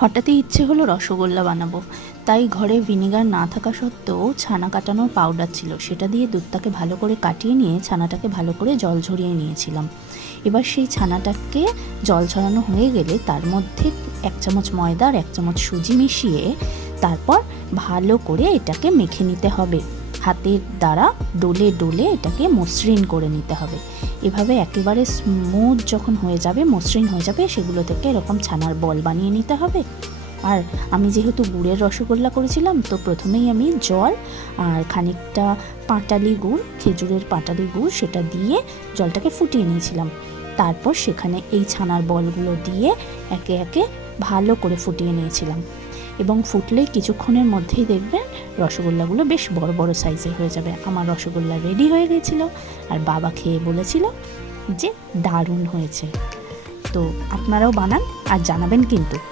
হঠাৎই ইচ্ছে হলো রসগোল্লা বানাবো, তাই ঘরে ভিনেগার না থাকা সত্ত্বেও ছানা কাটানোর পাউডার ছিল, সেটা দিয়ে দুধটাকে ভালো করে কাটিয়ে নিয়ে ছানাটাকে ভালো করে জল ঝরিয়ে নিয়েছিলাম। এবার সেই ছানাটাকে জল ঝরানো হয়ে গেলে তার মধ্যে 1 চামচ ময়দা আর 1 চামচ সুজি মিশিয়ে তারপর ভালো করে এটাকে মেখে নিতে হবে। হাতের দ্বারা ডলে ডলে এটাকে মসৃণ করে নিতে হবে। এভাবে একেবারে স্মুথ যখন হয়ে যাবে, মসৃণ হয়ে যাবে, সেগুলো থেকে এরকম ছানার বল বানিয়ে নিতে হবে। আর আমি যেহেতু গুড়ের রসগোল্লা করেছিলাম, তো প্রথমেই আমি জল আর খানিকটা পাটালি গুড়, খেজুরের পাটালি গুড়, সেটা দিয়ে জলটাকে ফুটিয়ে নিয়েছিলাম। তারপর সেখানে এই ছানার বলগুলো দিয়ে একে একে ভালো করে ফুটিয়ে নিয়েছিলাম, এবং ফুটলেই কিছুক্ষণের মধ্যেই দেখবেন রসগোল্লাগুলো বেশ বড় বড় সাইজের হয়ে যাবে। আমার রসগোল্লা রেডি হয়ে গেছিল, আর বাবা খেয়ে বলেছিল যে দারুণ হয়েছে। তো আপনারাও বানান আর জানাবেন কিন্তু।